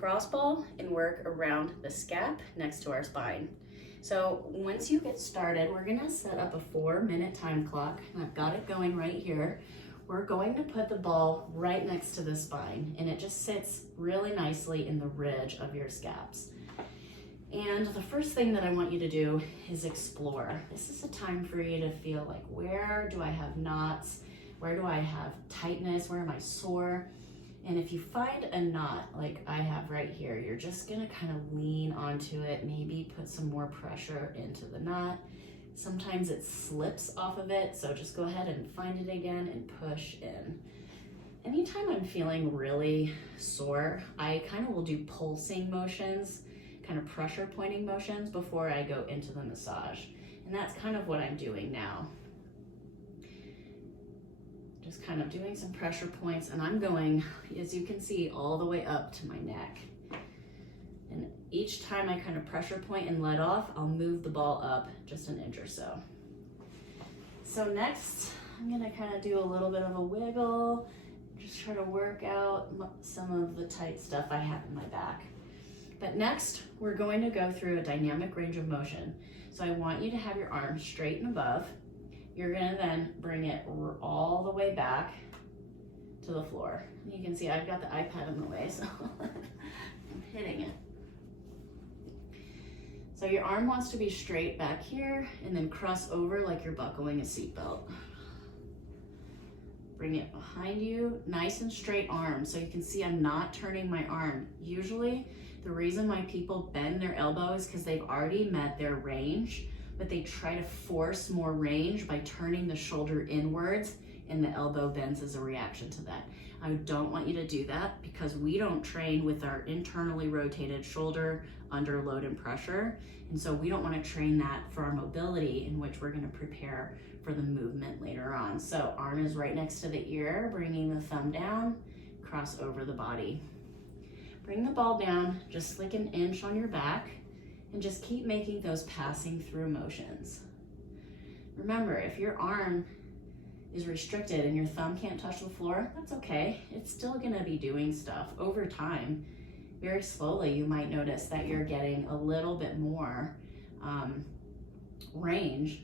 crossball and work around the scap next to our spine. So once you get started, we're gonna set up a 4-minute time clock. I've got it going right here. We're going to put the ball right next to the spine, and it just sits really nicely in the ridge of your scaps. And the first thing that I want you to do is explore. This is a time for you to feel like, where do I have knots? Where do I have tightness? Where am I sore? And if you find a knot like I have right here, you're just gonna kind of lean onto it, maybe put some more pressure into the knot. Sometimes it slips off of it, so just go ahead and find it again and push in. Anytime I'm feeling really sore, I kind of will do pulsing motions, kind of pressure pointing motions before I go into the massage. And that's kind of what I'm doing now. Just kind of doing some pressure points, and I'm going, as you can see, all the way up to my neck. And each time I kind of pressure point and let off, I'll move the ball up just an inch or so. So next, I'm gonna kind of do a little bit of a wiggle, just try to work out some of the tight stuff I have in my back. But next, we're going to go through a dynamic range of motion. So I want you to have your arms straight and above. You're gonna then bring it all the way back to the floor. You can see I've got the iPad in the way, so I'm hitting it. So your arm wants to be straight back here and then cross over like you're buckling a seatbelt. Bring it behind you, nice and straight arm. So you can see I'm not turning my arm. Usually the reason why people bend their elbow is because they've already met their range, but they try to force more range by turning the shoulder inwards, and the elbow bends as a reaction to that. I don't want you to do that because we don't train with our internally rotated shoulder under load and pressure. And so we don't want to train that for our mobility, in which we're going to prepare for the movement later on. So arm is right next to the ear, bringing the thumb down, cross over the body. Bring the ball down just like an inch on your back, and just keep making those passing through motions. Remember, if your arm is restricted and your thumb can't touch the floor, that's okay. It's still gonna be doing stuff. Over time, very slowly, you might notice that you're getting a little bit more range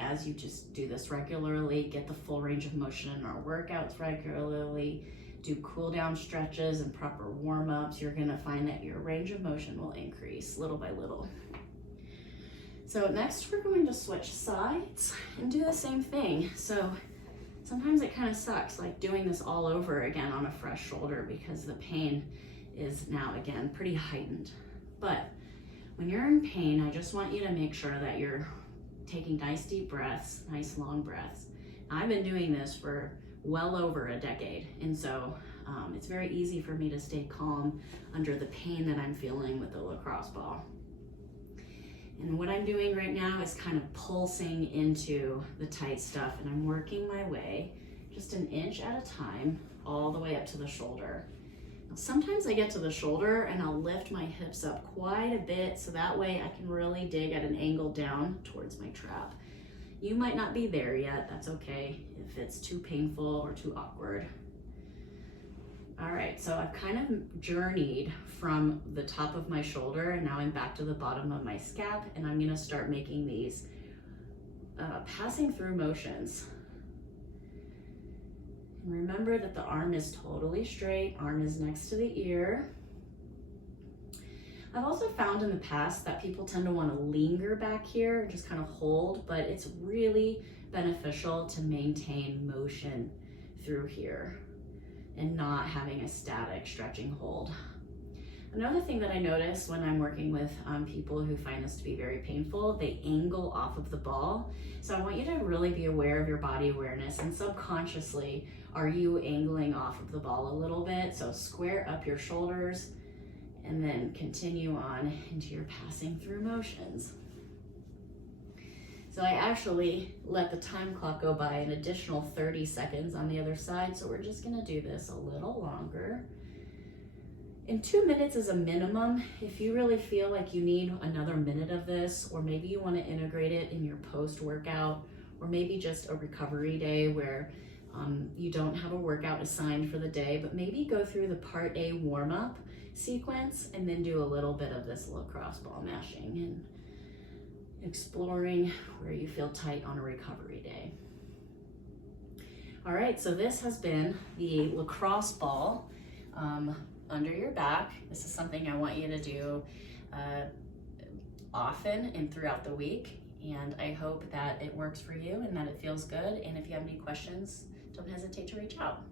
as you just do this regularly, get the full range of motion in our workouts regularly, do cool down stretches and proper warm-ups. You're gonna find that your range of motion will increase little by little. So next we're going to switch sides and do the same thing. So sometimes it kind of sucks, like doing this all over again on a fresh shoulder, because the pain is now again pretty heightened. But when you're in pain, I just want you to make sure that you're taking nice deep breaths, nice long breaths. I've been doing this for well over a decade, and so it's very easy for me to stay calm under the pain that I'm feeling with the lacrosse ball. And what I'm doing right now is kind of pulsing into the tight stuff, and I'm working my way just an inch at a time all the way up to the shoulder. Now, sometimes I get to the shoulder and I'll lift my hips up quite a bit, so that way I can really dig at an angle down towards my trap. You might not be there yet, that's okay if it's too painful or too awkward. All right, so I've kind of journeyed from the top of my shoulder, and now I'm back to the bottom of my scap, and I'm gonna start making these passing through motions. And remember that the arm is totally straight, arm is next to the ear. I've also found in the past that people tend to want to linger back here, just kind of hold, but it's really beneficial to maintain motion through here and not having a static stretching hold. Another thing that I notice when I'm working with people who find this to be very painful, they angle off of the ball. So I want you to really be aware of your body awareness, and subconsciously, are you angling off of the ball a little bit? So square up your shoulders, and then continue on into your passing through motions. So I actually let the time clock go by an additional 30 seconds on the other side, so we're just gonna do this a little longer. And 2 minutes is a minimum. If you really feel like you need another minute of this, or maybe you wanna integrate it in your post-workout, or maybe just a recovery day where You don't have a workout assigned for the day, but maybe go through the part A warm-up sequence and then do a little bit of this lacrosse ball mashing and exploring where you feel tight on a recovery day. All right, so this has been the lacrosse ball under your back. This is something I want you to do often and throughout the week. And I hope that it works for you and that it feels good. And if you have any questions, don't hesitate to reach out.